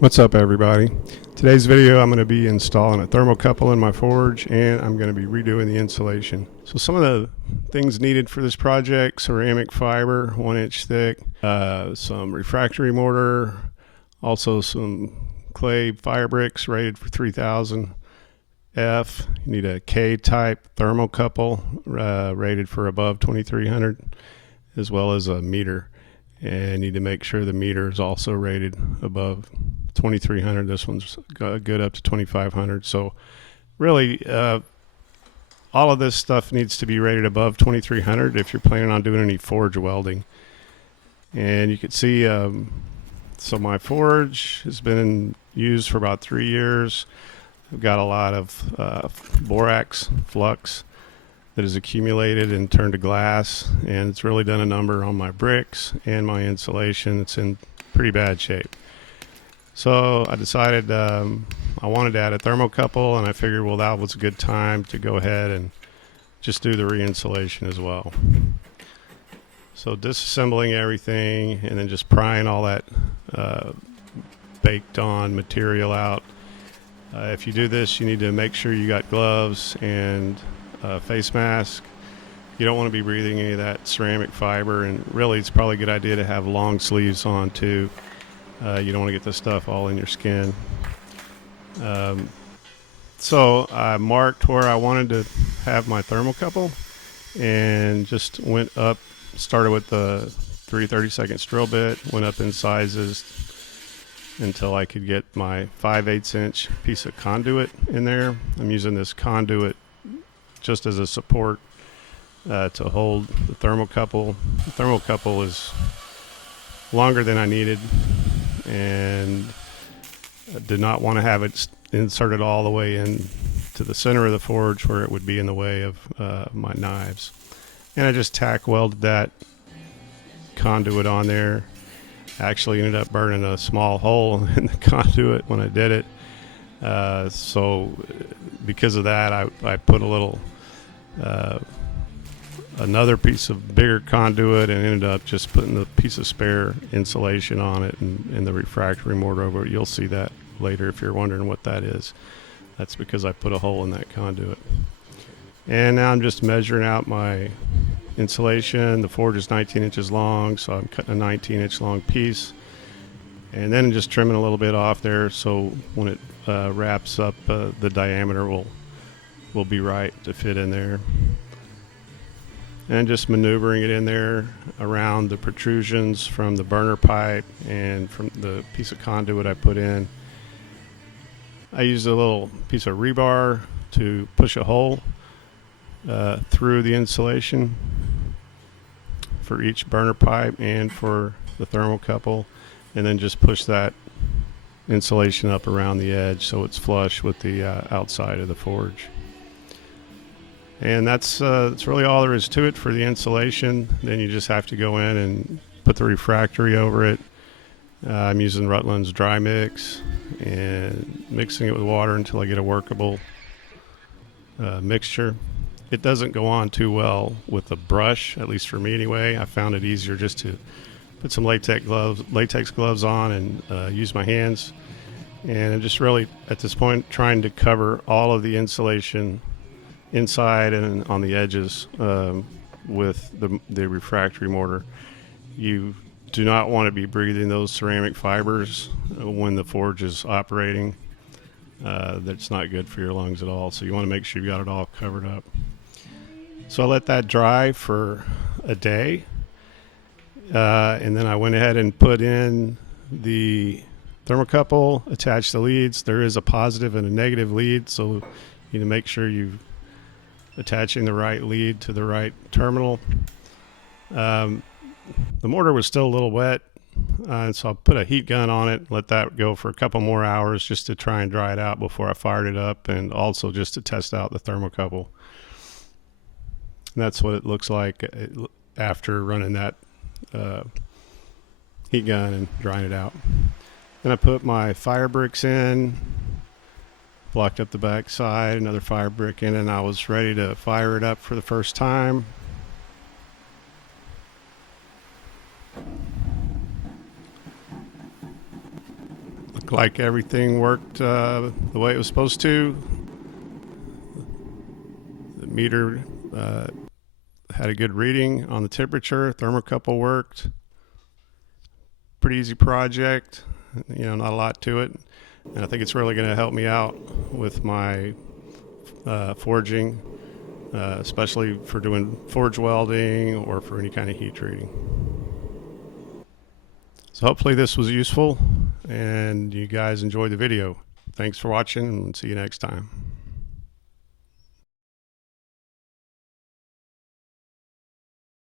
What's up, everybody? Today's video I'm going to be installing a thermocouple in my forge, and I'm going to be redoing the insulation. So some of the things needed for this project: ceramic fiber 1-inch thick, some refractory mortar, also some clay fire bricks rated for 3000 F. You need a K-type thermocouple rated for above 2300, as well as a meter. And you need to make sure the meter is also rated above 2300. This one's good up to 2500. So really all of this stuff needs to be rated above 2300 if you're planning on doing any forge welding. And you can see so my forge has been used for about 3 years. I've got a lot of borax flux that has accumulated and turned to glass, and it's really done a number on my bricks and my insulation. It's in pretty bad shape. So I decided I wanted to add a thermocouple, and I figured, well, that was a good time to go ahead and just do the re-insulation as well. So disassembling everything and then just prying all that baked on material out. If you do this, you need to make sure you got gloves and face mask. You don't want to be breathing any of that ceramic fiber, and really it's probably a good idea to have long sleeves on too. You don't want to get this stuff all in your skin. So I marked where I wanted to have my thermocouple and just went up, started with the 3/32 drill bit, went up in sizes until I could get my 5/8 inch piece of conduit in there. I'm using this conduit just as a support to hold the thermocouple. The thermocouple is longer than I needed, and I did not want to have it inserted all the way in to the center of the forge where it would be in the way of my knives. And I just tack welded that conduit on there. Actually ended up burning a small hole in the conduit when I did it. So because of that, I put a little another piece of bigger conduit and ended up just putting the piece of spare insulation on it and the refractory mortar over it. You'll see that later if you're wondering what that is. That's because I put a hole in that conduit. And now I'm just measuring out my insulation. The forge is 19 inches long, so I'm cutting a 19-inch long piece, and then just trimming a little bit off there so when it wraps up, the diameter will be right to fit in there. And just maneuvering it in there around the protrusions from the burner pipe and from the piece of conduit I put in. I used a little piece of rebar to push a hole through the insulation for each burner pipe and for the thermocouple, and then just push that insulation up around the edge so it's flush with the outside of the forge. And that's really all there is to it for the insulation. Then you just have to go in and put the refractory over it. I'm using Rutland's dry mix and mixing it with water until I get a workable mixture. It doesn't go on too well with a brush, at least for me anyway. I found it easier just to put some latex gloves on and use my hands. And I'm just really at this point trying to cover all of the insulation inside and on the edges with the refractory mortar. You do not want to be breathing those ceramic fibers when the forge is operating. That's not good for your lungs at all, so you want to make sure you got it all covered up. So I let that dry for a day, and then I went ahead and put in the thermocouple, attached the leads. There is a positive and a negative lead, so you need to make sure you're attaching the right lead to the right terminal. The mortar was still a little wet, and so I put a heat gun on it, let that go for a couple more hours just to try and dry it out before I fired it up, and also just to test out the thermocouple. And that's what it looks like after running that heat gun and drying it out. Then I put my fire bricks in, blocked up the back side, another fire brick in, and I was ready to fire it up for the first time. Looked like everything worked the way it was supposed to. The meter had a good reading on the temperature. Thermocouple worked. Pretty easy project, not a lot to it, and I think it's really going to help me out with my forging, especially for doing forge welding or for any kind of heat treating. So hopefully this was useful and you guys enjoyed the video. Thanks for watching and see you next time.